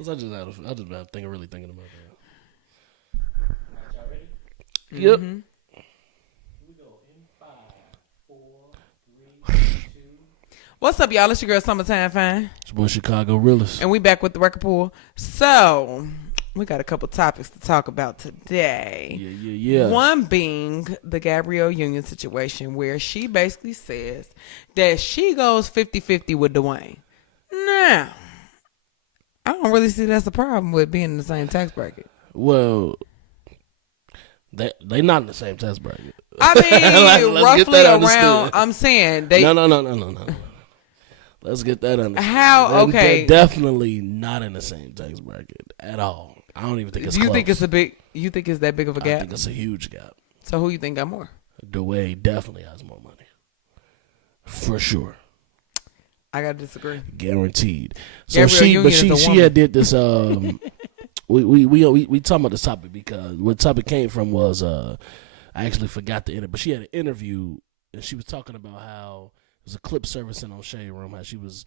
I just had to really thinking about Y'all ready? that. Yep. Mm-hmm. Here we go in 5, 4, 3, 2. What's up, y'all? It's your girl Summertime Fine, It's boy Chicago Realist. and we back with the record pool. So we got a couple topics to talk about today. Yeah. One being the Gabrielle Union situation, where she basically says that she goes 50-50 with Dwayne. Now, I don't really see that's a problem with being in the same tax bracket. Well, they not in the same test bracket. I mean, Let's get roughly that around. understood. I'm saying they. No. Let's get that understood. How? They're Okay. definitely not in the same tax bracket at all. I don't even think it's Do you close. think it's a big? You think it's that big of a I gap? think it's a huge gap. So who you think got more? Dwayne definitely has more money. For sure. I gotta disagree. Guaranteed. So Gabrielle she Union is a she woman. had did this we talking about this topic because what topic came from was I actually forgot the interview, but she had an interview and she was talking about how it was a clip servicing on Shade Room, how she goes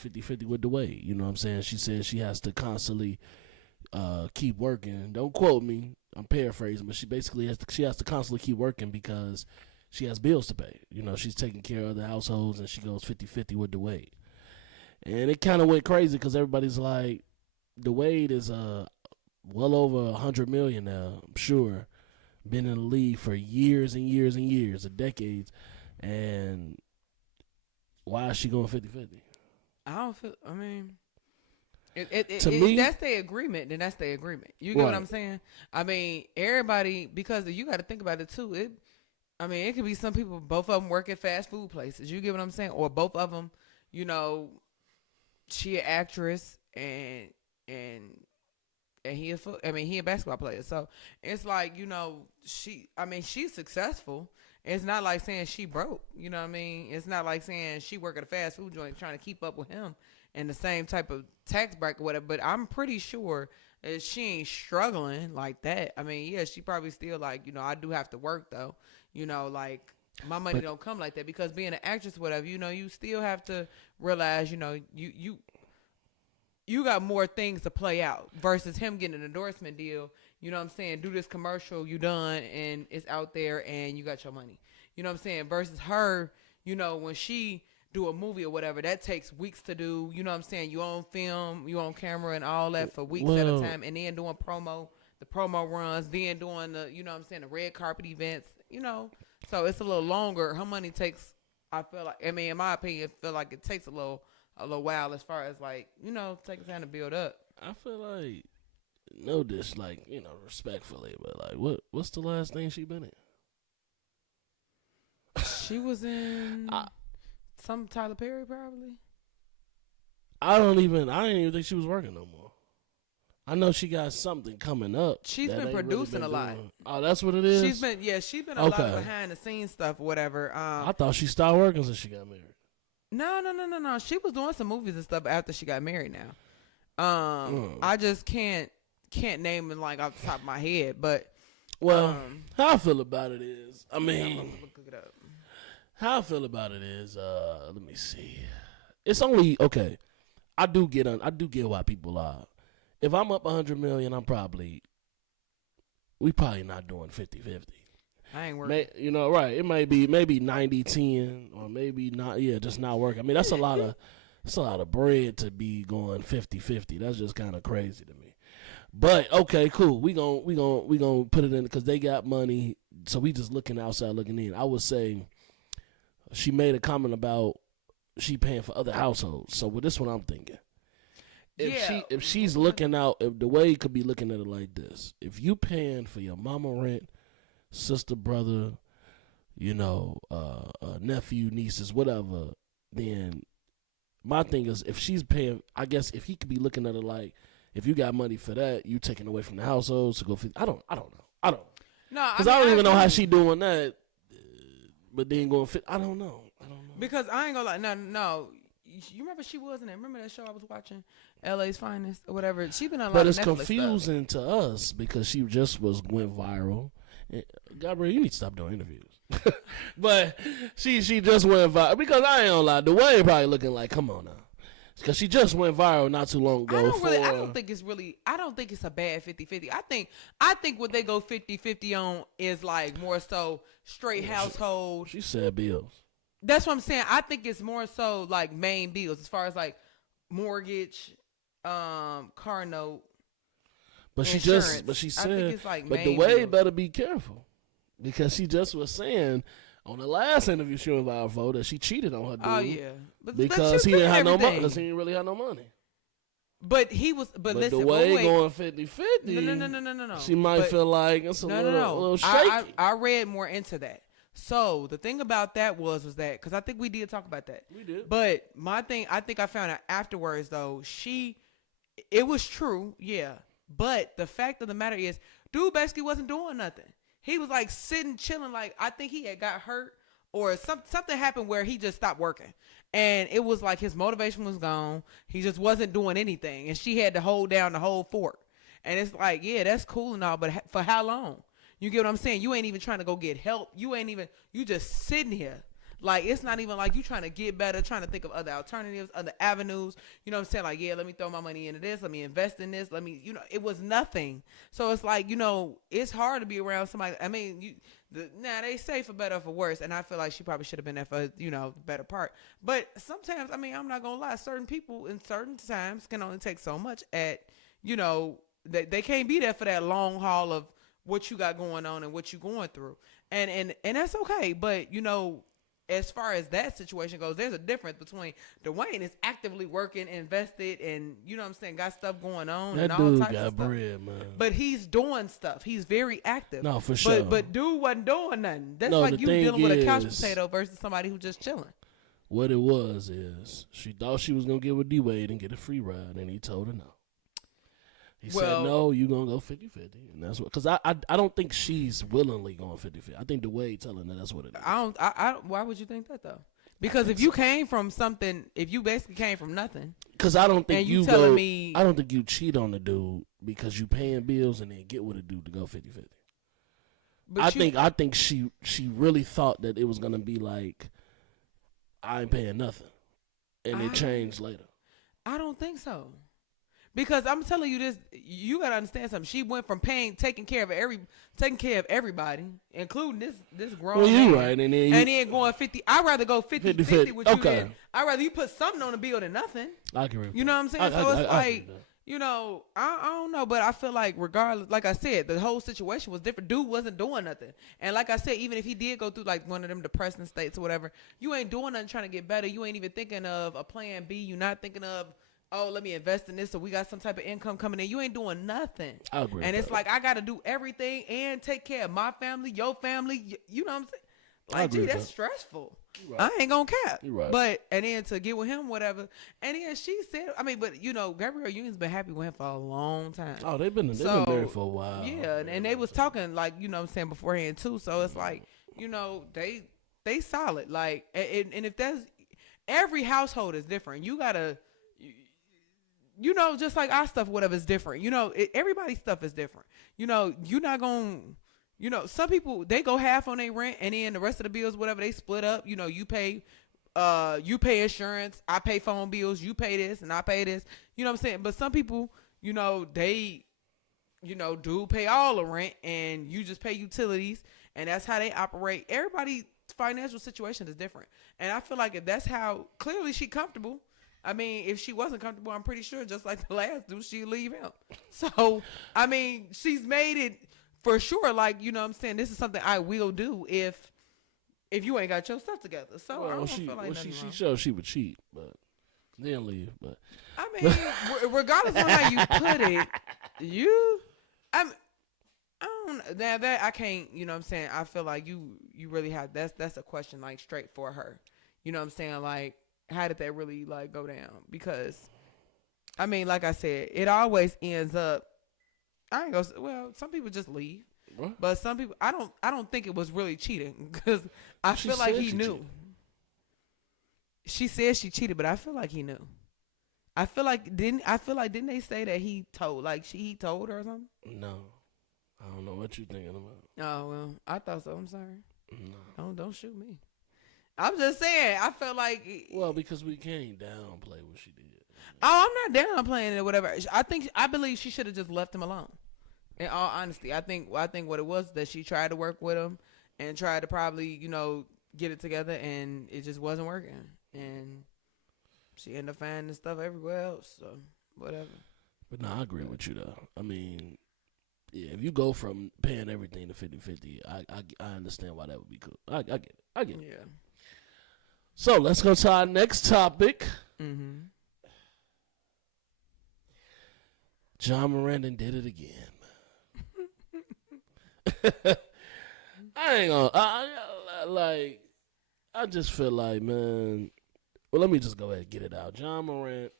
50-50 with Dwayne. You know what I'm saying? She said she has to constantly keep working. Don't quote me. I'm paraphrasing, but she basically has to constantly keep working because she has bills to pay. You know, she's taking care of the households and she goes 50-50 with Dwayne. And it kind of went crazy because everybody's like, Dwayne is well over 100 million now, I'm sure. Been in the league for years and years and years, decades. And why is she going 50-50? I don't feel. I mean, To me- that's their agreement. Then that's their agreement. You get what Right. I'm saying? I mean, everybody, because you got to think about it too. It could be some people. Both of them work at fast food places. You get what I'm saying? Or both of them, she an actress and he he a basketball player. So it's like, she's successful. It's not like saying she broke. You know what I mean? It's not like saying she work at a fast food joint trying to keep up with him in the same type of tax bracket or whatever. But I'm pretty sure that she ain't struggling like that. I mean, yeah, she probably still like, I do have to work though. Like my money don't come like that because being an actress or whatever, you still have to realize, you got more things to play out versus him getting an endorsement deal. You know what I'm saying? Do this commercial, you done, and it's out there, and you got your money. You know what I'm saying? Versus her, when she do a movie or whatever, that takes weeks to do. You know what I'm saying? You on film, you on camera, and all that for weeks at a time, and then doing the promo runs, then doing the, the red carpet events. So it's a little longer. Her money takes. I feel like. In my opinion, I feel like it takes a little while as far as like, taking time to build up. I feel like, respectfully, but like, what's the last thing she been in? She was in some Tyler Perry probably. I didn't even think she was working no more. I know she got something coming up. She's that been ain't really producing been a lot. doing- Oh, that's what it is? She's been a lot of behind the scenes stuff or whatever. I thought she stopped working since she got married. No. She was doing some movies and stuff after she got married now. Mm. I just can't name it like off the top of my head, but Well, how I feel about it is, I'm gonna look it up. how I feel about it is, let me see. It's only okay. I do get why people are. If I'm up 100 million, we probably not doing 50-50. I ain't working. Right. It may be maybe 90-10 or maybe not. Yeah, just not working. I mean, that's a lot of bread to be going 50-50. That's just kind of crazy to me. But okay, cool. We gon' put it in because they got money. So we just looking outside, looking in. I would say she made a comment about she paying for other households. So with this one, I'm thinking. If she's looking out, if the way you could be looking at it like this, if you paying for your mama rent, sister, brother, nephew, nieces, whatever, then my thing is if she's paying, I guess if he could be looking at it like, if you got money for that, you taking away from the household to go. I don't know. No, Because I don't even know how she doing that, but then going fit. I don't know. Because I ain't gonna lie. No. You remember she was in it? Remember that show I was watching, LA's Finest or whatever? She been on a lot But of it's Netflix confusing to us because she just went viral. Gabrielle, you need to stop doing interviews. But she just went viral because I ain't gonna lie. The way probably looking like, come on now. because she just went viral not too long ago. I don't think it's a bad 50-50. I think what they go 50-50 on is like more so straight household. She said bills. That's what I'm saying. I think it's more so like main bills as far as like mortgage, car note. But insurance. she I said, think it's like but main Dwayne bills. better be careful because she just was saying on the last interview she went viral for that she cheated on her dude. Oh yeah, because she he didn't have no money. everything. Because he didn't really have no money. But he was. But listen, Dwayne wait. going 50-50. No. She might But- feel like it's a little shaky. I read more into that. So the thing about that was that because I think we did talk about that. We did. But my thing, I think I found out afterwards though. It was true, yeah. But the fact of the matter is, dude basically wasn't doing nothing. He was like sitting, chilling. Like I think he had got hurt or something happened where he just stopped working. And it was like his motivation was gone. He just wasn't doing anything. And she had to hold down the whole fort. And it's like, yeah, that's cool and all, but for how long? You get what I'm saying? You ain't even trying to go get help. You just sitting here. Like, it's not even like you trying to get better, trying to think of other alternatives, other avenues. You know what I'm saying? Like, yeah, let me throw my money into this. Let me invest in this. It was nothing. So it's like, it's hard to be around somebody. I mean, they say for better or for worse. And I feel like she probably should have been there for, the better part. But sometimes, I mean, I'm not going to lie. Certain people in certain times can only take so much they can't be there for that long haul of what you got going on and what you going through. And that's okay. But, as far as that situation goes, there's a difference between Dwayne is actively working, invested, and got stuff going on. That and all dude types got of stuff. bread, man. But he's doing stuff. He's very active. No, for sure. But dude wasn't doing nothing. That's No, like the you thing dealing with a couch is- potato versus somebody who's just chilling. What it was is she thought she was gonna get with D-Wade and get a free ride, and he told her no. He said no, you gonna go 50-50, and that's what. Because I don't think she's willingly going 50-50. I think Dwayne telling her that's what it is. Why would you think that though? Because if you came from something, if you basically came from nothing, Because I don't think and you you telling go. me- I don't think you cheat on the dude because you paying bills and then get with a dude to go 50-50. but I think she really thought that it was gonna be like I ain't paying nothing, and it changed later. I don't think so. Because I'm telling you this, you gotta understand something. She went from taking care of everybody, including this grown Well, man. you right, and then going 50. I'd rather go 50-50 with 50-50. you Okay. than I'd rather you put something on the bill than nothing. I agree. with You know what I'm saying? I- So I- it's I agree like, with that. I don't know, but I feel like regardless, like I said, the whole situation was different. Dude wasn't doing nothing. And like I said, even if he did go through like one of them depressing states or whatever, you ain't doing nothing trying to get better. You ain't even thinking of a plan B. You're not thinking of, oh, let me invest in this so we got some type of income coming in. You ain't doing nothing. I agree And with it's that. like, I got to do everything and take care of my family, your family. You know what I'm saying? I Like, agree gee, with that's that. stressful. You right. I ain't gonna cap. You right. But and then to get with him, whatever. And then she said, I mean, but Gabrielle Union's been happy with him for a long time. Oh, they've been married for a while. Yeah, and they was talking like what I'm saying beforehand too. So it's like they solid. Like and if that's every household is different. You gotta. Just like our stuff, whatever is different. Everybody's stuff is different. You're not gonna. Some people they go half on their rent, and then the rest of the bills, whatever, they split up. You pay insurance, I pay phone bills, you pay this, and I pay this. You know what I'm saying? But some people, they, do pay all the rent, and you just pay utilities, and that's how they operate. Everybody's financial situation is different, and I feel like if that's how clearly she comfortable. I mean, if she wasn't comfortable, I'm pretty sure, just like the last dude, she'd leave him. So, I mean, she's made it. For sure, like, what I'm saying, this is something I will do if you ain't got your stuff together. So I don't feel like she wrong. showed she would cheat, but then leave. But I mean, regardless of how you put it, I don't that I can't. You know what I'm saying? I feel like you really have that's a question like straight for her. You know what I'm saying? Like, how did that really like go down? Because I mean, like I said, it always ends up. I ain't gonna. Well, some people just leave, what? but some people. I don't think it was really cheating because I She feel like said he she knew. cheated. She said she cheated, but I feel like he knew. I feel like didn't they say that he told he told her or something? No, I don't know what you're thinking about. Oh well, I thought so. I'm sorry. No. Don't shoot me. I'm just saying. I felt like Well, because we can't downplay what she did. Oh, I'm not down playing it or whatever. I believe she should have just left him alone. In all honesty, I think what it was that she tried to work with him and tried to probably, get it together, and it just wasn't working. And she ended up finding stuff everywhere else. So whatever. But no, I agree with you though. I mean, yeah, if you go from paying everything to 50-50, I understand why that would be cool. I get it. I get it. Yeah. So let's go to our next topic. Mm-hmm. John Morant did it again. I ain't gonna. I just feel like, man. Well, let me just go ahead and get it out. John Morant,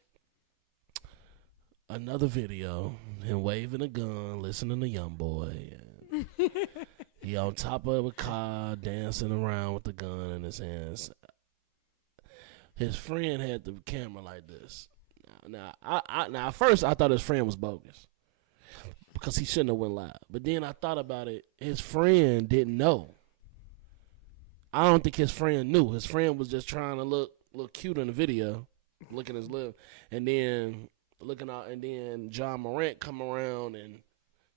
another video, him waving a gun, listening to YoungBoy. He on top of a car, dancing around with the gun in his hands. His friend had the camera like this. Now, at first I thought his friend was bogus because he shouldn't have went live. But then I thought about it. His friend didn't know. I don't think his friend knew. His friend was just trying to look cute in the video, licking his lip, and then looking out. And then John Morant come around and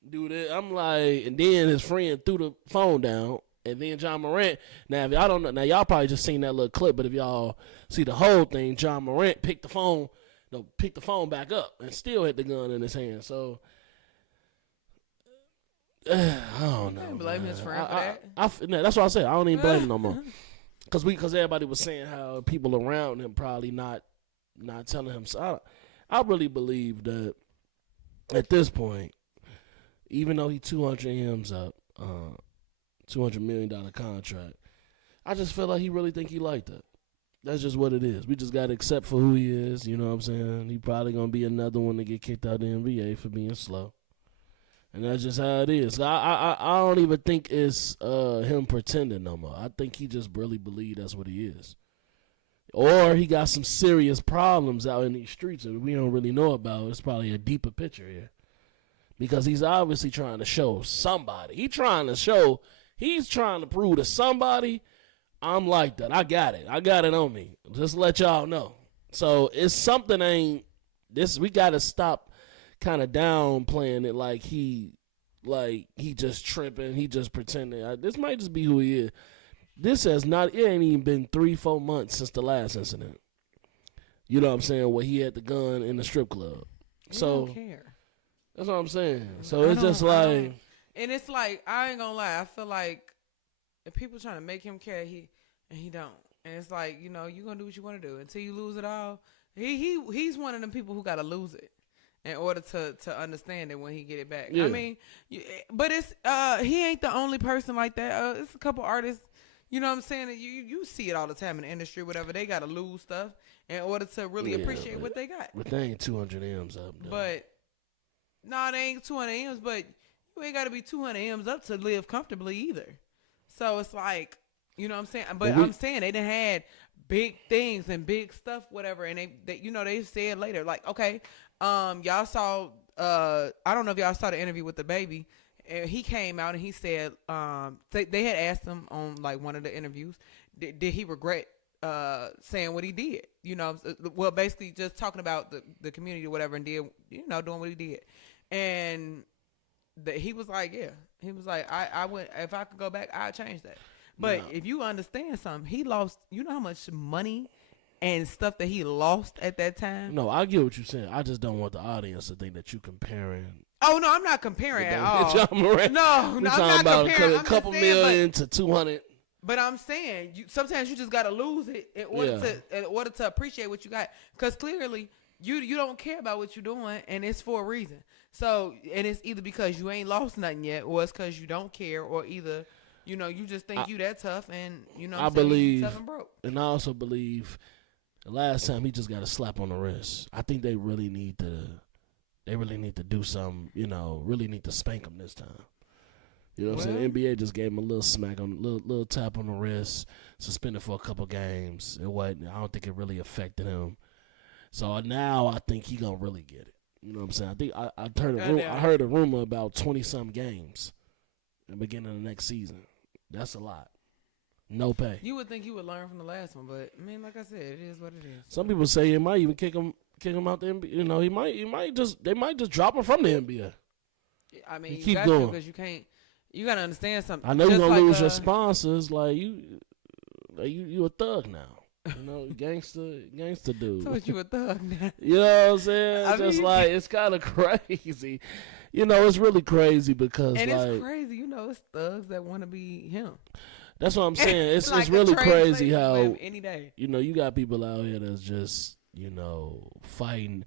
do that. I'm like, and then his friend threw the phone down. And then John Morant, now if y'all don't know, now y'all probably just seen that little clip, but if y'all see the whole thing, John Morant picked the phone back up and still had the gun in his hand. So I don't know. Can't blame his friend for that. That's what I said. I don't even blame him no more. Because everybody was saying how people around him probably not telling him. So I really believe that at this point, even though he 200 M's up, $200 million contract, I just feel like he really think he like that. That's just what it is. We just got to accept for who he is. You know what I'm saying? He probably going to be another one to get kicked out of the NBA for being slow. And that's just how it is. I don't even think it's him pretending no more. I think he just really believe that's what he is. Or he got some serious problems out in these streets that we don't really know about. It's probably a deeper picture here. Because he's obviously trying to show somebody. He's trying to prove to somebody, I'm like that. I got it. I got it on me. Just let y'all know. So it's something we got to stop kind of downplaying it like he just tripping. He just pretending. This might just be who he is. It ain't even been 3-4 months since the last incident. You know what I'm saying? Where he had the gun in the strip club. He don't care. That's what I'm saying. So it's just like. And it's like, I ain't gonna lie, I feel like if people trying to make him care, he don't. And it's like, you gonna do what you want to do until you lose it all. He's one of them people who gotta lose it in order to understand it when he get it back. Yeah. I mean, but it's he ain't the only person like that. It's a couple artists, you know what I'm saying? That you see it all the time in the industry, whatever. They gotta lose stuff in order to really appreciate what they got. But they ain't 200 M's up. Though. But no, they ain't 200 M's, but you ain't got to be 200 M's up to live comfortably either. So it's like, you know what I'm saying? But I'm saying they done had big things and big stuff, whatever. And they said later, like, okay, y'all saw, I don't know if y'all saw the interview with the baby. And he came out and he said, they had asked him on like one of the interviews, did he regret saying what he did? Well, basically just talking about the community or whatever and doing what he did. And he was like, yeah. He was like, I went, if I could go back, I'd change that. But if you understand something, he lost, you know how much money and stuff that he lost at that time? No, I get what you're saying. I just don't want the audience to think that you comparing. Oh, no, I'm not comparing at all. John Morant. No, I'm not comparing. A couple million to 200. But I'm saying, sometimes you just got to lose it in order to appreciate what you got. Because clearly, you don't care about what you're doing, and it's for a reason. So, and it's either because you ain't lost nothing yet, or it's because you don't care, or either, you just think you that tough, and, I believe, tough and broke. And I also believe the last time he just got a slap on the wrist. I think they really need to do something, really need to spank him this time. You know what I'm saying? NBA just gave him a little smack on, little tap on the wrist, suspended for a couple games. I don't think it really affected him. So now I think he gonna really get it. You know what I'm saying? I think I heard a rumor about 20-some games in the beginning of the next season. That's a lot. No pay. You would think he would learn from the last one, but I mean, like I said, it is what it is. Some people say it might even kick him kick him out the NBA. You know, they might just drop him from the NBA. I mean, You you keep got going. to because you can't. You got to understand something. I know you're Just gonna like, lose your sponsors. Like you a thug now. You know, gangster dude. So what you a thug now? You know what I'm saying? I Just mean- like it's kind of crazy. You know, it's really crazy because And like it's crazy, you know, it's thugs that want to be him. that's what I'm saying. It's Like it's a really train crazy place how with any day. you know you got people out here that's just you know fighting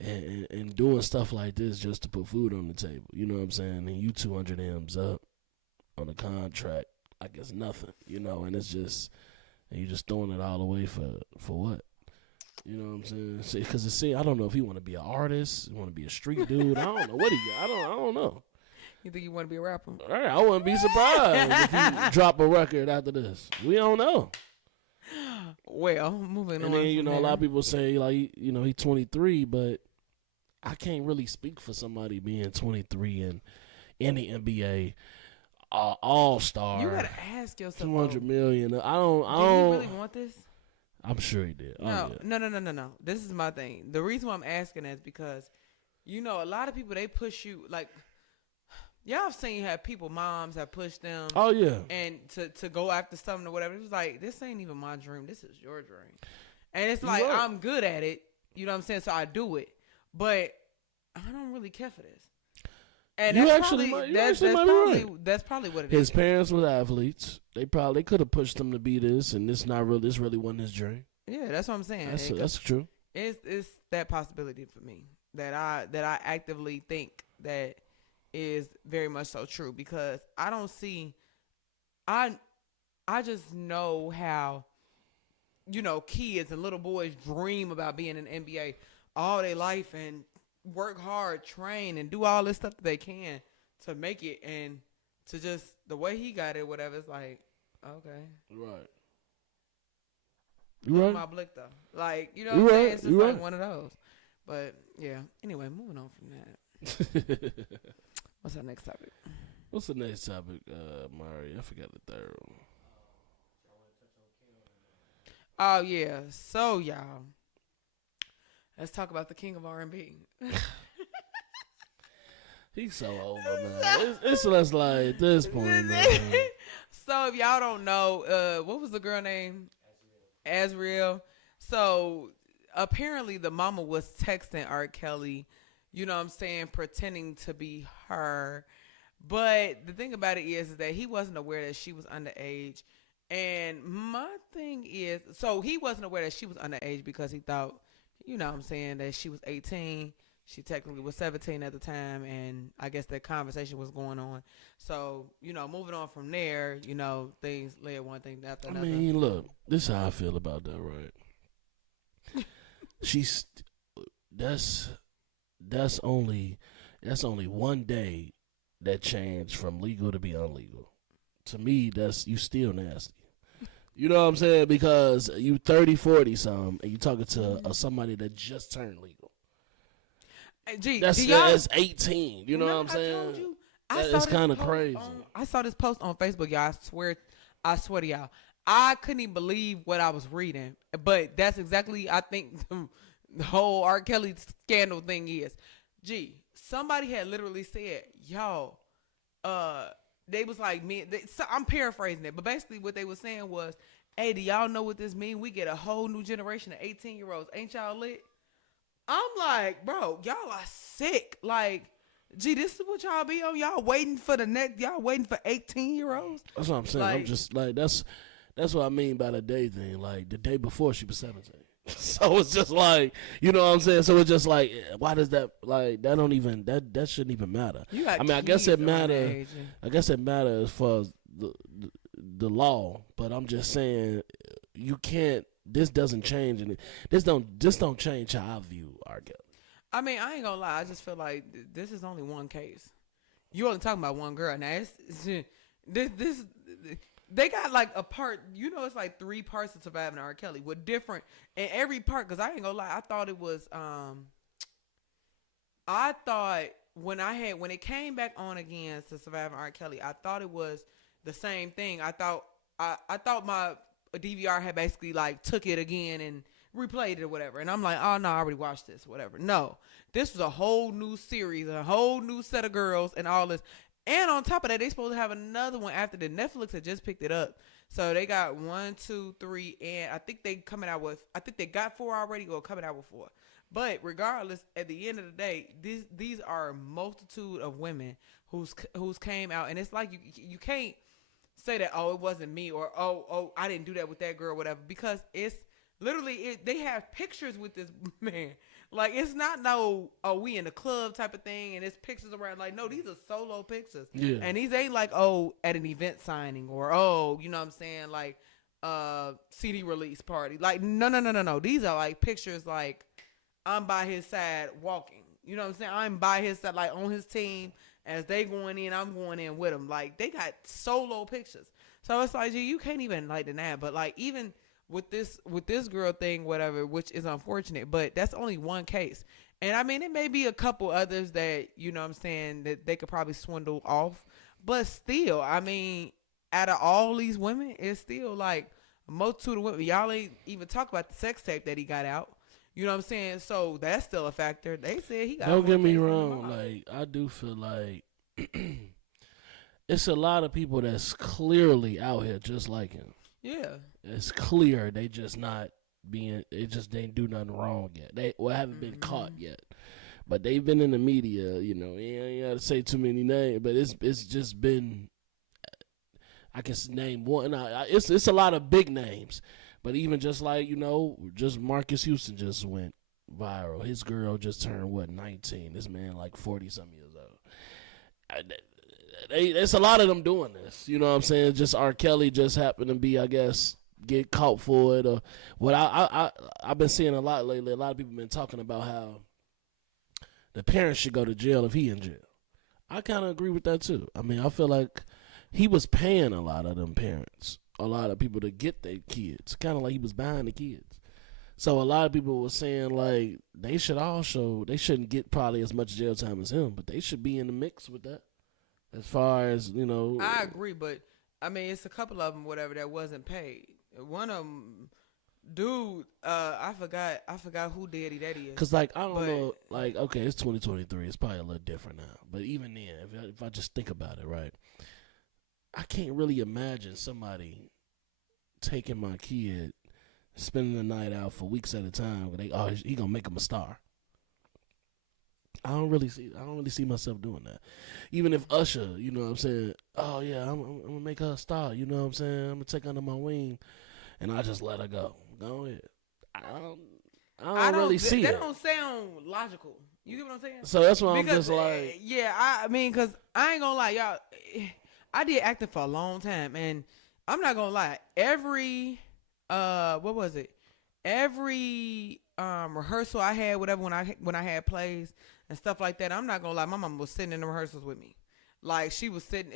and doing stuff like this just to put food on the table. You know what I'm saying? And you 200 M's up on a contract, I guess nothing. You know, and it's just and you just throwing it all away for what? You know what I'm saying? Because I don't know if he want to be an artist, want to be a street dude. I don't know what he. I don't know. You think you want to be a rapper? All right, I wouldn't be surprised if he drop a record after this. We don't know. Well, moving on. And then you from know a there. lot of people say like you know he's 23, but I can't really speak for somebody being 23 in the NBA, all star. You gotta ask yourself. 200 though, million. I Did don't. he really want this? I'm sure he did. No, Oh, yeah. no. This is my thing. The reason why I'm asking is because, you know, a lot of people they push you like, y'all have seen how people moms have pushed them Oh yeah. and to go after something or whatever. It was like this ain't even my dream. This is your dream, and it's You like right. I'm good at it. You know what I'm saying? So I do it, but I don't really care for this. And You that's actually probably, might- you that's, actually that's might be probably right. that's probably what it His is. parents were athletes. They probably could have pushed him to be this, and this not really. This really wasn't his dream. Yeah, that's what I'm saying. That's true. It's that possibility for me that I actively think that is very much so true because I don't see I just know how you know kids and little boys dream about being in the NBA all their life and work hard, train and do all this stuff that they can to make it and to just the way he got it whatever it's like okay. Right. You You right. right. My blick though. Like, you know You what I'm right, saying? It's just you like right. one of those. But yeah. Anyway, moving on from that. What's our next topic? What's the next topic, Mari? I forgot the third one. Oh yeah. So y'all. Let's talk about the king of R&B. He's so over, man. It's just like at this point, man. So if y'all don't know, what was the girl name? Azriel. So apparently the mama was texting R. Kelly, you know what I'm saying, pretending to be her. But the thing about it is that he wasn't aware that she was underage. And my thing is, so he wasn't aware that she was underage because he thought, you know what I'm saying, that she was 18. She technically was 17 at the time, and I guess that conversation was going on. So, you know, moving on from there, you know, things led one thing after I another. mean, look, this is how I feel about that, right? She's that's only one day that changed from legal to be illegal. To me, that's you still nasty. You know what I'm saying? Because you 30, 40 something, and you talking to somebody that just turned legal. Hey, G, That's do y'all, 18. You know what I'm I saying? told you, That saw is this kinda post crazy. I saw this post on Facebook, y'all. I swear to y'all. I couldn't even believe what I was reading. But that's exactly, I think, the whole R. Kelly scandal thing is. Gee, somebody had literally said, y'all, they was like, so I'm paraphrasing it, but basically what they were saying was, hey, do y'all know what this means? We get a whole new generation of 18-year-olds. Ain't y'all lit? I'm like, bro, y'all are sick. Like, gee, this is what y'all be on. Y'all waiting for 18-year-olds? That's what I'm saying. I'm Like- just like that's what I mean by the day thing. Like the day before she was 17. So it's just like, you know what I'm saying? So it's just like, why does that, like, that don't even, that shouldn't even matter. You got I mean, I guess it kids matter. underage. I guess it matters as far as the law, but I'm just saying, you can't, this doesn't change, and this don't change how I view R. Kelly. I mean, I ain't gonna lie. I just feel like this is only one case. You only talking about one girl. Now, this they got like a part. You know, it's like 3 parts of Surviving R. Kelly with different in every part. Because I ain't gonna lie, I thought it was. I thought when it came back on again to Surviving R. Kelly, I thought it was the same thing. I thought my DVR had basically like took it again and replayed it or whatever. And I'm like, oh no, I already watched this, whatever. No, this was a whole new series, a whole new set of girls and all this. And on top of that, they supposed to have another one after the Netflix had just picked it up. So they got 1, 2, 3, and I think they got 4 already or coming out with 4. But regardless, at the end of the day, these are a multitude of women who's came out, and it's like you can't say that, oh, it wasn't me, or oh I didn't do that with that girl, whatever, because it's literally they have pictures with this man. Like, it's not no, oh, we in the club type of thing, and it's pictures around. Like, no, these are solo pictures. Yeah. And these ain't like, oh, at an event signing, or, oh, you know what I'm saying, like, CD release party. Like, no. These are, like, pictures, like, I'm by his side walking. You know what I'm saying? I'm by his side, like, on his team. As they going in, I'm going in with them. Like, they got solo pictures. So it's like, you can't even, like, deny it. But, like, even with this girl thing, whatever, which is unfortunate, but that's only one case. And I mean, it may be a couple others that, you know what I'm saying, that they could probably swindle off. But still, I mean, out of all these women, it's still like a multitude of women. Y'all ain't even talk about the sex tape that he got out. You know what I'm saying? So that's still a factor. They said he got. Don't get me wrong. Like, I do feel like it's a lot of people that's clearly out here just like him. Yeah. It's clear they just not being. It just they ain't do nothing wrong yet. They haven't been caught yet, but they've been in the media. You know, you ain't got to say too many names, but it's just been. I can name one. It's a lot of big names, but even just like, you know, just Marcus Houston just went viral. His girl just turned 19. This man like 40-something years old. It's a lot of them doing this. You know what I'm saying? Just R. Kelly just happened to be, I guess, get caught for it. Or what I've been seeing a lot lately. A lot of people been talking about how the parents should go to jail if he in jail. I kind of agree with that too. I mean, I feel like he was paying a lot of them parents, a lot of people to get their kids. Kind of like he was buying the kids. So a lot of people were saying like they shouldn't get probably as much jail time as him, but they should be in the mix with that. As far as, you know, I agree, but I mean, it's a couple of them, whatever, that wasn't paid. One of them, dude, I forgot who daddy that is. Cause like I don't know, like okay, it's 2023, it's probably a little different now. But even then, if I just think about it, right, I can't really imagine somebody taking my kid, spending the night out for weeks at a time. He gonna make him a star. I don't really see myself doing that. Even if Usher, you know what I'm saying, oh yeah, I'm gonna make her a star, you know what I'm saying, I'm gonna take her under my wing, and I just let her go. Go ahead. I don't really see it. That don't sound logical. You get what I'm saying? So that's why I'm just like, yeah, I mean, cause I ain't gonna lie, y'all. I did acting for a long time, and I'm not gonna lie. Every what was it? Every rehearsal I had, whatever, when I had plays and stuff like that, I'm not gonna lie, my mom was sitting in the rehearsals with me. Like, she was sitting,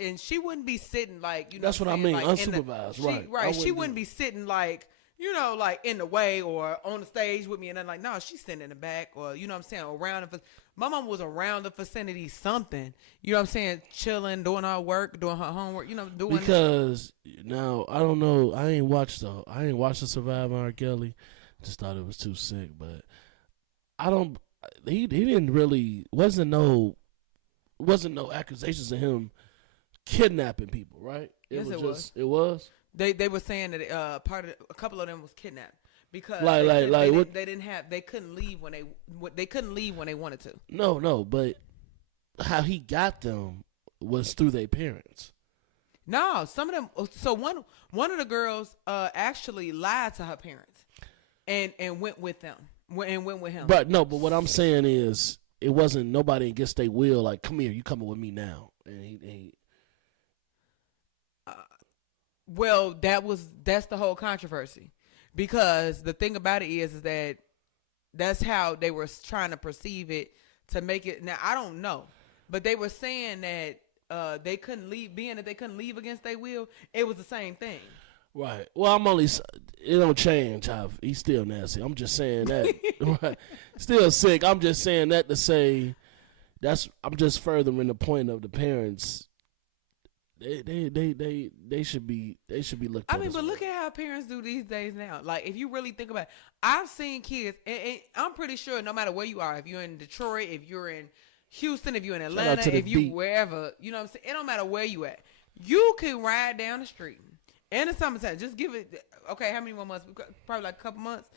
and she wouldn't be sitting like, you know. That's what I mean, like unsupervised, right? Right, she wouldn't be sitting like, you know, like in the way or on the stage with me, and then like, no, she's sitting in the back, or you know what I'm saying, around the. My mom was around the vicinity, something, you know what I'm saying, chilling, doing her work, doing her homework, you know, doing. Because now I don't know, I ain't watched the Survivor R. Kelly. Just thought it was too sick, but I don't. He didn't really wasn't no accusations of him kidnapping people, right? Yes, it was. It was. They were saying that a couple of them was kidnapped because they couldn't leave when they wanted to. No, but how he got them was through their parents. No, some of them. So one of the girls actually lied to her parents and went with them and went with him. But what I'm saying is, it wasn't nobody against their will. Like, come here, you coming with me now, and he well, that's the whole controversy, because the thing about it is that that's how they were trying to perceive it to make it. Now I don't know, but they were saying that they couldn't leave, being that they couldn't leave against their will. It was the same thing. Right. Well, it don't change. He's still nasty. I'm just saying that. Right. Still sick. I'm just saying that to say I'm just furthering the point of the parents. They should be looked at. I mean, as but well. look at how parents do these days now. Like, if you really think about it, I've seen kids, and I'm pretty sure no matter where you are, if you're in Detroit, if you're in Houston, if you're in out Atlanta, to the if you beat. wherever, you know what I'm saying? It don't matter where you at. You can ride down the street in the summertime. Just give it, okay, how many more months? Probably like a couple months.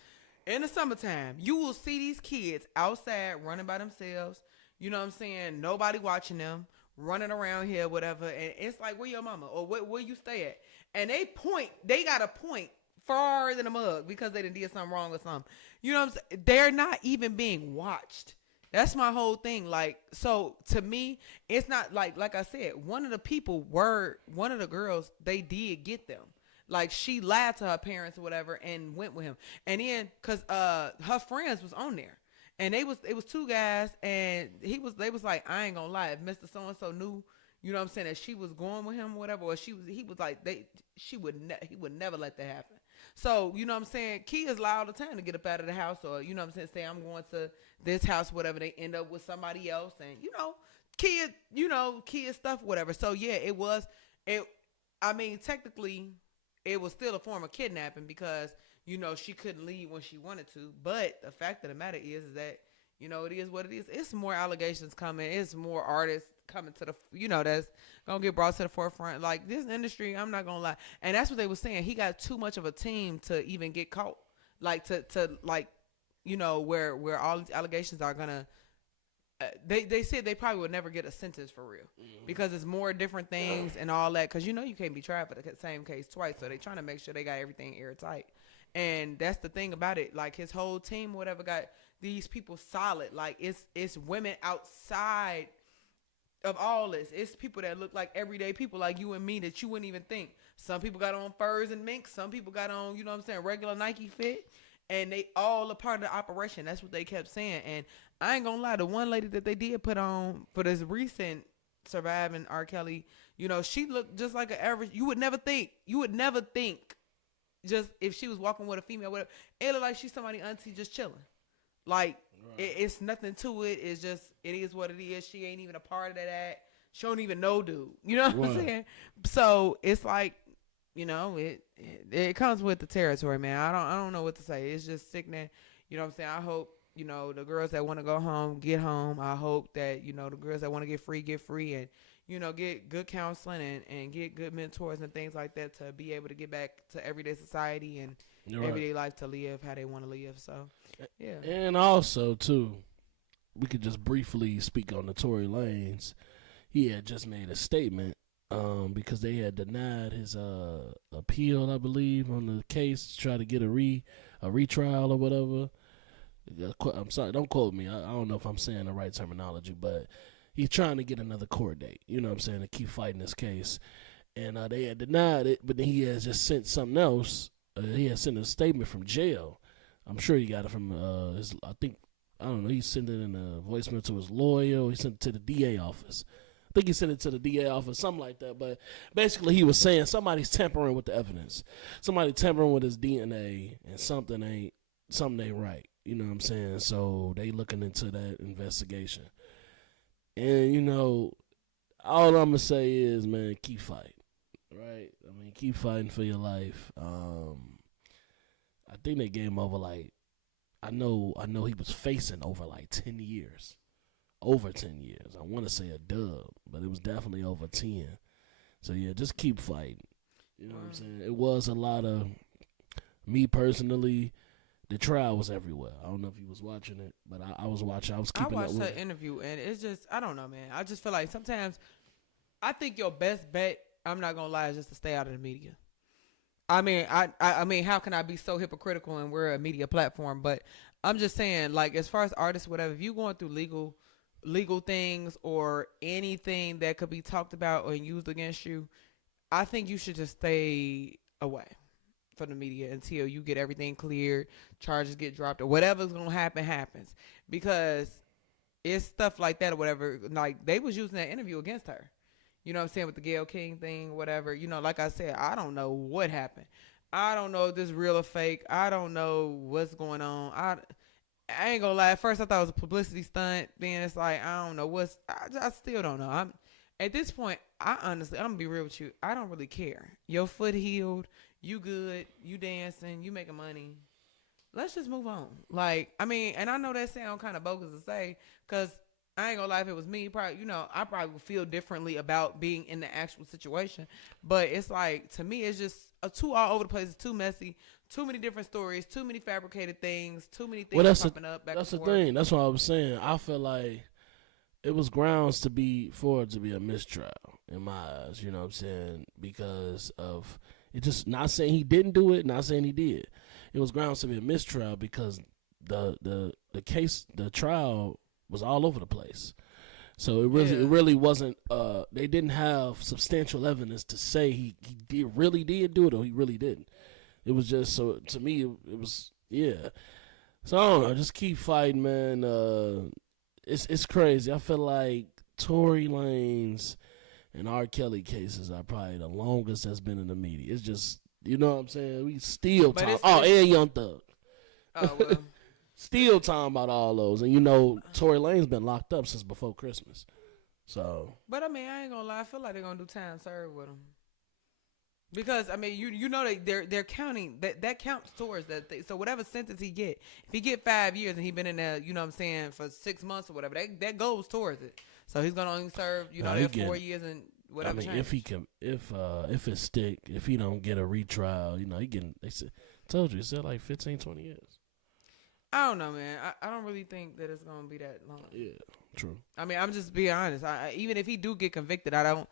In the summertime, you will see these kids outside running by themselves. You know what I'm saying? Nobody watching them, running around here, whatever. And it's like, where your mama? Or where you stay at? And they got a point far than a mug because they did something wrong or something. You know what I'm saying? They're not even being watched. That's my whole thing. Like, so to me, it's not like I said, one of the girls, they did get them. Like, she lied to her parents or whatever and went with him. And then, cause her friends was on there. And it was two guys, and they was like, I ain't gonna lie, if Mr. So and so knew, you know what I'm saying, that she was going with him or whatever, or he was like, he would never let that happen. So, you know what I'm saying, kids lie all the time to get up out of the house, or, you know what I'm saying, say I'm going to this house, whatever, they end up with somebody else, and kid stuff, whatever. So yeah, technically it was still a form of kidnapping because, she couldn't leave when she wanted to. But the fact of the matter is that, it is what it is. It's more allegations coming. It's more artists coming to the, that's going to get brought to the forefront. Like, this industry, I'm not going to lie. And that's what they were saying. He got too much of a team to even get caught. Like, to where all these allegations are going to, they said they probably would never get a sentence for real because it's more different things and all that. Because, you can't be tried for the same case twice. So they trying to make sure they got everything airtight. And that's the thing about it. Like, his whole team, whatever, got these people solid. Like, it's women outside of all this. It's people that look like everyday people like you and me that you wouldn't even think. Some people got on furs and minks. Some people got on, regular Nike fit. And they all a part of the operation. That's what they kept saying. And I ain't gonna lie, the one lady that they did put on for this recent surviving R. Kelly, she looked just like an average. You would never think. Just if she was walking with a female, whatever, it looked like she's somebody auntie just chilling. Like, right. It's nothing to it. It is what it is. She ain't even a part of that. She don't even know dude. You know what I'm saying? So it's like, it comes with the territory, man. I don't know what to say. It's just sickening. You know what I'm saying? I hope, the girls that want to go home, get home. I hope that, the girls that want to get free and, get good counseling and get good mentors and things like that to be able to get back to everyday society and everyday life to live how they want to live. So, yeah. And also, too, we could just briefly speak on the Tory Lanez. He had just made a statement because they had denied his appeal, I believe, on the case to try to get a retrial or whatever. I'm sorry, don't quote me. I don't know if I'm saying the right terminology, but he's trying to get another court date, you know what I'm saying, to keep fighting this case. And they had denied it, but then he has just sent something else. He has sent a statement from jail. I'm sure he got it from he sent it in a voicemail to his lawyer. He sent it to the DA office. I think he sent it to the DA office, something like that. But basically he was saying somebody's tampering with the evidence. Somebody tampering with his DNA, and something ain't right. You know what I'm saying? So they looking into that investigation. And, all I'm going to say is, man, keep fighting, right? I mean, keep fighting for your life. I think they gave him over, I know he was facing over, 10 years. Over 10 years. I want to say a dub, but it was definitely over 10. So, yeah, just keep fighting. You know what I'm saying? It was a lot of, me personally, the trial was everywhere. I don't know if you was watching it, but I was watching. I was keeping up with it. I watched that interview, and it's just, I don't know, man. I just feel like sometimes I think your best bet, I'm not going to lie, is just to stay out of the media. I mean, I mean, how can I be so hypocritical and we're a media platform? But I'm just saying, as far as artists, whatever, if you're going through legal things or anything that could be talked about or used against you, I think you should just stay away from the media until you get everything cleared, charges get dropped, or whatever's gonna happen happens. Because it's stuff like that or whatever. Like, they was using that interview against her. You know what I'm saying, with the Gayle King thing, whatever. Like I said, I don't know what happened. I don't know if this is real or fake. I don't know what's going on. I ain't gonna lie. At first, I thought it was a publicity stunt. Then it's like, I don't know I still don't know. At this point, I honestly, I'm gonna be real with you. I don't really care. Your foot healed, you good, you dancing, you making money. Let's just move on. Like, I mean, and I know that sound kind of bogus to say, cause I ain't gonna lie, if it was me, probably, I probably would feel differently about being in the actual situation. But it's like, to me, it's just a too all over the place. It's too messy. Too many different stories. Too many fabricated things. Too many things popping up back That's and the forth. thing. That's what I was saying. I feel like it was grounds for it to be a mistrial in my eyes. You know what I'm saying? Because of it, just not saying he didn't do it, not saying he did. It was grounds to be a mistrial because the trial was all over the place. So it really wasn't. They didn't have substantial evidence to say he really did do it or he really didn't. It was just, so to me it was, yeah. So I don't know. Just keep fighting, man. It's crazy. I feel like Tory Lanez and R. Kelly cases are probably the longest that's been in the media. It's just, you know what I'm saying? We still talking. And Young Thug. Oh, well. Still talking about all those. And Tory Lanez been locked up since before Christmas. So. But I mean, I ain't gonna lie. I feel like they're gonna do time served with him. Because I mean, they're counting that counts towards that thing. So whatever sentence he get, if he get 5 years and he been in there, you know what I'm saying, for 6 months or whatever, that goes towards it. So he's gonna only serve, that 4 years and whatever. I mean, if he can, if it stick, if he don't get a retrial, he can. They said like 15, 20 years. I don't know, man. I don't really think that it's gonna be that long. Yeah, true. I mean, I'm just being honest. Even if he do get convicted, I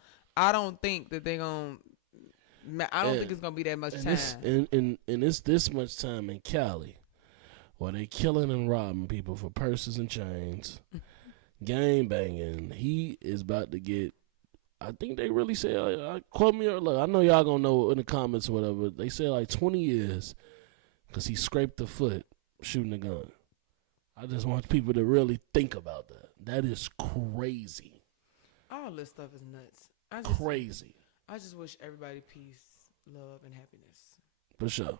don't think that they're gonna. I don't think it's gonna be that much time. And it's this much time in Cali, where they killing and robbing people for purses and chains, gang banging. He is about to get. I think they really say. Quote me or look. I know y'all gonna know in the comments or whatever. They say like 20 years, because he scraped the foot shooting a gun. I just want people to really think about that. That is crazy. All this stuff is nuts. Crazy. I just wish everybody peace, love, and happiness. For sure.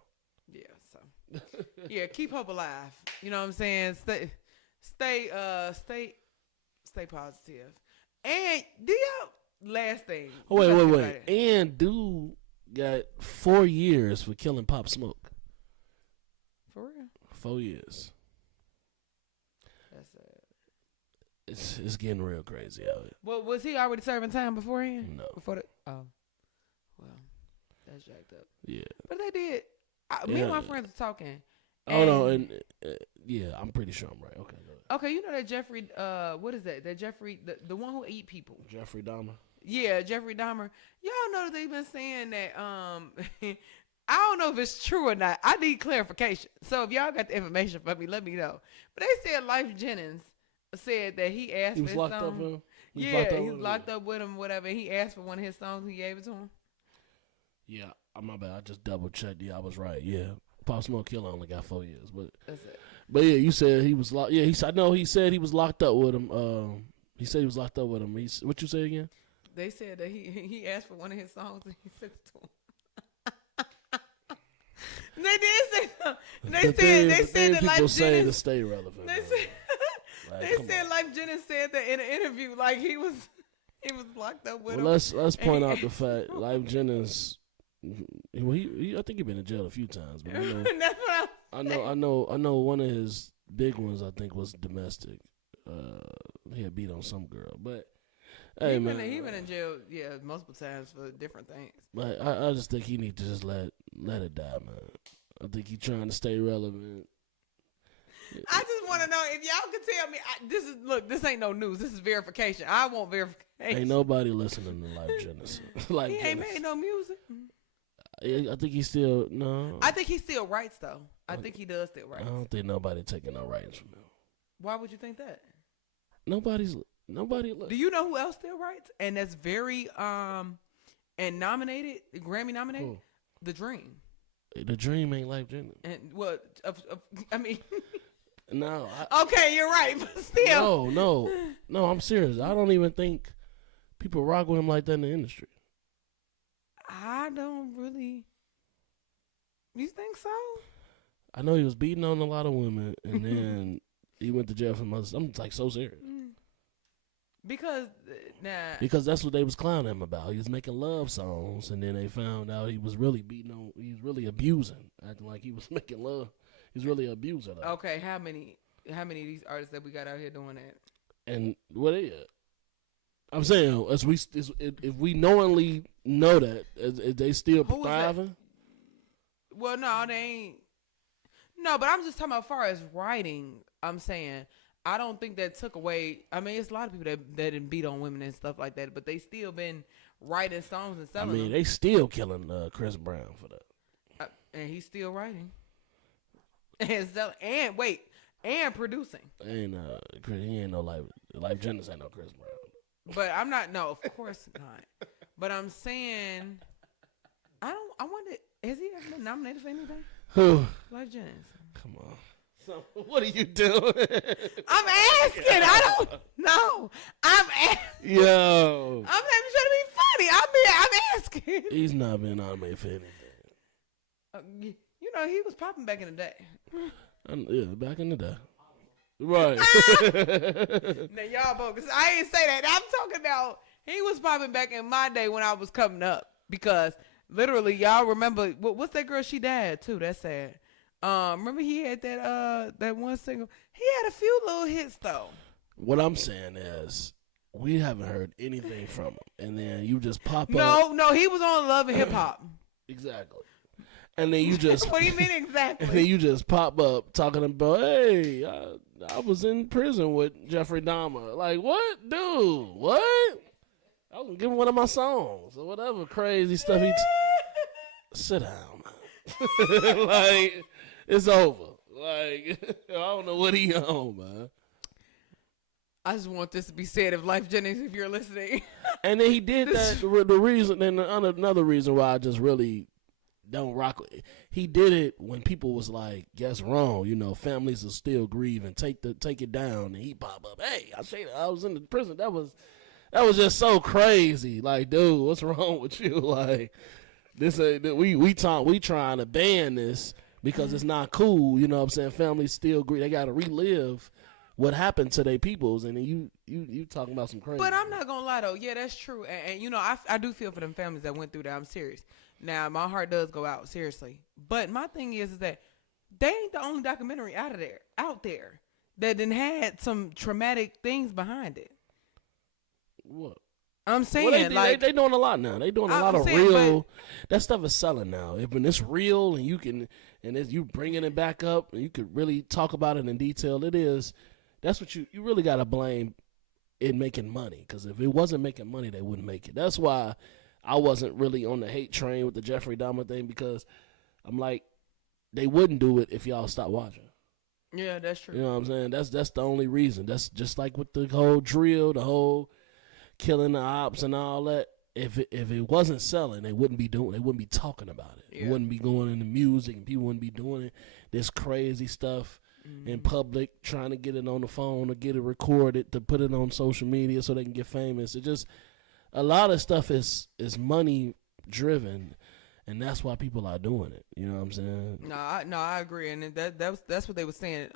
Yeah, so yeah, keep hope alive. You know what I'm saying? Stay positive. And do y'all last thing. Oh, wait. And dude got 4 years for killing Pop Smoke. For real? 4 years. That's sad. It's getting real crazy out here. Well, was he already serving time beforehand? No. Well, that's jacked up. Yeah. But they did. Me and my friends were talking. Oh no, and yeah, I'm pretty sure I'm right. Okay. Go ahead. Okay, you know that Jeffrey. What is that? That Jeffrey, the one who eat people. Jeffrey Dahmer. Yeah, Jeffrey Dahmer. Y'all know that they've been saying that. I don't know if it's true or not. I need clarification. So if y'all got the information for me, let me know. But they said Life Jennings said that he asked for his song. Up with him? He was locked up with him, whatever. He asked for one of his songs. He gave it to him. Yeah, my bad. I just double checked. Yeah, I was right. Yeah, Pop Smoke Killer only got 4 years, but that's it. But yeah, you said he was locked. Yeah, he said he was locked up with him. He said he was locked up with him. What you say again? They said that he asked for one of his songs and he sent it to him. They did say. They said that Life say Jennings to stay relevant. They said Life Jennings said that in an interview, like he was locked up with him. Let's point out the fact Life Jennings. I think he been in jail a few times, but I know one of his big ones I think was domestic. He had beat on some girl, but hey, man, he been in jail, multiple times for different things. But I just think he need to just let it die, man. I think he trying to stay relevant. I just want to know if y'all can tell me. This ain't no news. This is verification. I want verification. Ain't nobody listening to Life Jennings. He ain't made no music. I think he still no. I think he still writes though. I think he does still write. I don't think nobody taking no writings from him. Why would you think that? Nobody. Do you know who else still writes? And that's very and nominated, Grammy nominated. Who? The Dream. The Dream ain't Life Jennings. And what? I mean. No. Okay, you're right, but still. No. I'm serious. I don't even think people rock with him like that in the industry. I don't really. You think so? I know he was beating on a lot of women, and then he went to jail for months. I'm like so serious. Because nah. Because that's what they was clowning him about. He was making love songs, and then they found out he was really beating on. He was really abusing, acting like he was making love. He's really abusing her. Okay, how many of these artists that we got out here doing that? And what they? I'm saying, if we knowingly know that, is they still Who was thriving? Well, no, they ain't. No, but I'm just talking about as far as writing. I'm saying I don't think that took away. I mean, it's a lot of people that didn't beat on women and stuff like that, but they still been writing songs and I selling mean, them. they still killing Chris Brown for that. And he's still writing and selling and producing. He ain't no Life Jennings ain't no Chris Brown. But I'm not. No, of course not. But I'm saying, I wonder, has he ever been nominated for anything? Who? Life Jennings. Come on. So, what are you doing? I'm asking. I don't know. I'm asking. Yo. I'm not even trying to be funny. I'm asking. He's not been nominated for anything. You know, he was popping back in the day. Yeah, back in the day. Right. Now y'all bogus. I ain't say that. I'm talking about he was popping back in my day when I was coming up. Because literally, y'all remember what's that girl? She died too. That's sad. Remember he had that one single. He had a few little hits though. What I'm saying is, we haven't heard anything from him, and then you just pop up. No, he was on Love and Hip Hop. Exactly. And then you just. What do you mean exactly? And then you just pop up talking about, hey, I was in prison with Jeffrey Dahmer. Like, what, dude? What? I was giving one of my songs or whatever crazy stuff. Sit down, man. Like, it's over. Like, I don't know what he on, man. I just want this to be said if Life Jennings, if you're listening. And then he did that. The reason, and another reason why I just really don't rock with it. He did it when people was like, "Guess wrong." You know, families will still grieve and take it down. And he pop up, "Hey, I was in the prison." That was just so crazy. Like, dude, what's wrong with you? Like, this ain't we trying to ban this because it's not cool. You know what I'm saying? Families still grieve. They got to relive what happened to their peoples, and then you talking about some crazy. But I'm not gonna lie though, yeah, that's true, and you know, I do feel for them families that went through that. I'm serious. Now my heart does go out seriously, but my thing is that they ain't the only documentary out there that then had some traumatic things behind it. What? I'm saying, well, they doing a lot now. They doing a lot of real. That stuff is selling now. When it's real and you can, and you bringing it back up, and you could really talk about it in detail. It is. That's what you really got to blame it making money. Because if it wasn't making money, they wouldn't make it. That's why I wasn't really on the hate train with the Jeffrey Dahmer thing, because I'm like, they wouldn't do it if y'all stopped watching. Yeah, that's true. You know what I'm saying? That's the only reason. That's just like with the whole drill, the whole killing the ops and all that. If it wasn't selling, they wouldn't be talking about it. Yeah. It wouldn't be going into music, and people wouldn't be doing this crazy stuff in public, trying to get it on the phone or get it recorded to put it on social media so they can get famous. It just, a lot of stuff is money driven, and that's why people are doing it. You know what I'm saying? No, I agree, and that's what they were saying.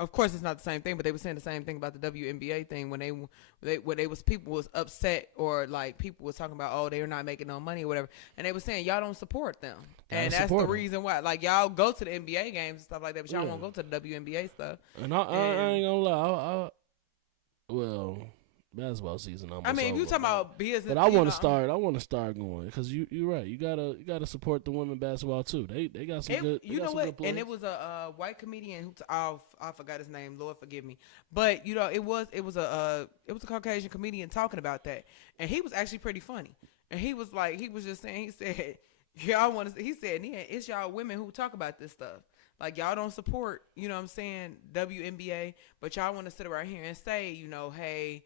Of course, it's not the same thing, but they were saying the same thing about the WNBA thing when people was upset, or like people was talking about, oh, they're not making no money or whatever, and they were saying y'all don't support them, and that's the reason why. Like, y'all go to the NBA games and stuff like that, but y'all won't go to the WNBA stuff. And I ain't gonna lie, well, basketball season almost I mean, if you over, talking about business, but I want to start going, because you're right. You gotta support the women basketball too. They got some good. You know what? And it was a white comedian who I forgot his name. Lord forgive me. But you know, it was a Caucasian comedian talking about that, and he was actually pretty funny. And he was just saying, he said, y'all want to. He said, yeah, it's y'all women who talk about this stuff. Like, y'all don't support, you know what I'm saying, WNBA, but y'all want to sit around here and say, you know, hey,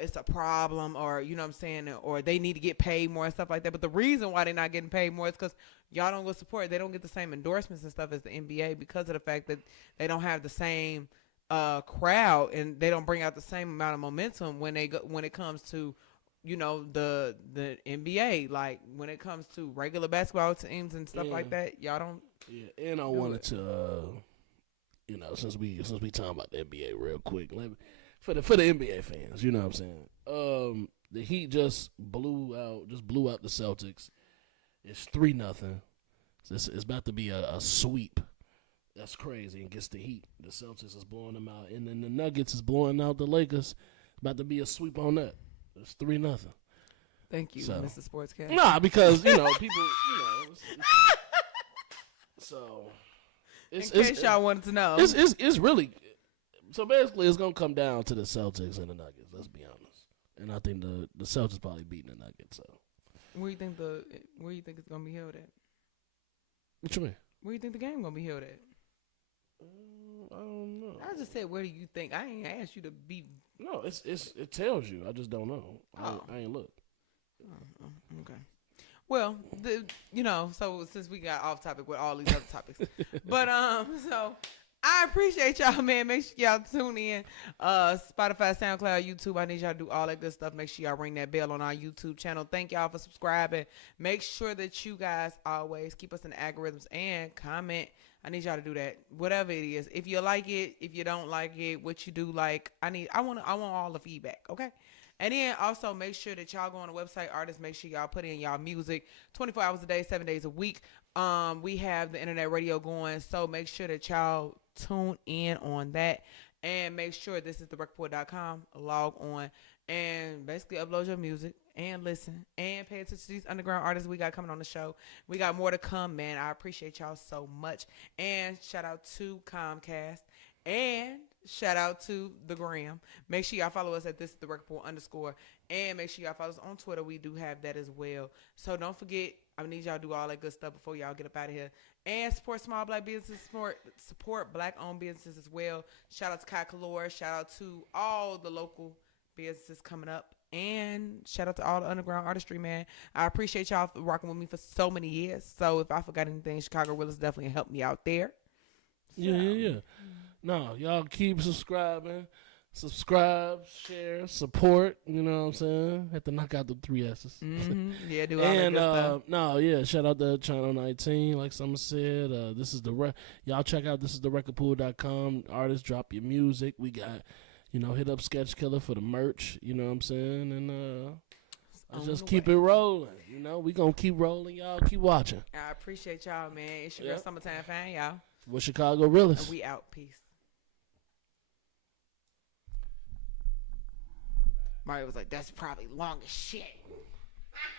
it's a problem, or, you know what I'm saying, or they need to get paid more and stuff like that. But the reason why they're not getting paid more is because y'all don't go support. They don't get the same endorsements and stuff as the NBA, because of the fact that they don't have the same crowd, and they don't bring out the same amount of momentum when it comes to, you know, the NBA. Like, when it comes to regular basketball teams and stuff like that, y'all don't. Yeah, and I wanted to, you know, since we talking about the NBA real quick, for the NBA fans. You know what I'm saying? The Heat just blew out the Celtics. It's 3-0. It's about to be a sweep. That's crazy against the Heat. The Celtics is blowing them out, and then the Nuggets is blowing out the Lakers. About to be a sweep on that. It's 3-0. Thank you, So. Mr. Sportscast. Nah, because people, so. In case y'all wanted to know, It's really. So basically, it's gonna come down to the Celtics and the Nuggets. Let's be honest. And I think the Celtics probably beating the Nuggets. So. where you think it's gonna be held at? What you mean? Where you think the game gonna be held at? I don't know. I just said, where do you think? I ain't asked you to be. No, it tells you. I just don't know. I ain't look. Okay. Well, so since we got off topic with all these other topics, but so I appreciate y'all, man. Make sure y'all tune in. Spotify, SoundCloud, YouTube. I need y'all to do all that good stuff. Make sure y'all ring that bell on our YouTube channel. Thank y'all for subscribing. Make sure that you guys always keep us in the algorithms and comment. I need y'all to do that. Whatever it is. If you like it, if you don't like it, what you do like, I want all the feedback, okay? And then also make sure that y'all go on the website, artists, make sure y'all put in y'all music 24 hours a day, 7 days a week. We have the internet radio going, so make sure that y'all tune in on that. And make sure this is therecordport.com. Log on and basically upload your music and listen and pay attention to these underground artists we got coming on the show. We got more to come, man. I appreciate y'all so much. And shout out to Comcast. And shout out to the Gram. Make sure y'all follow us at _. And make sure y'all follow us on Twitter. We do have that as well. So don't forget, I need y'all to do all that good stuff before y'all get up out of here. And support small black businesses. Support black owned businesses as well. Shout out to Kai Kalor. Shout out to all the local businesses coming up. And shout out to all the underground artistry, man. I appreciate y'all for rocking with me for so many years. So if I forgot anything, Chicago Willis definitely helped me out there. Yeah. No, y'all keep subscribing. Subscribe, share, support. You know what I'm saying? Have to knock out the 3 S's. Mm-hmm. Yeah, do all that good stuff. Shout out to Channel 19, like someone said. This is y'all check out thisistherecordpool.com. Artists, drop your music. We got, hit up Sketch Killer for the merch. You know what I'm saying? And just keep it rolling. We gonna keep rolling. Y'all keep watching. I appreciate y'all, man. It's your girl Summertime Fan, y'all. We're Chicago Realist. And we out. Peace. Mario was like, that's probably long as shit.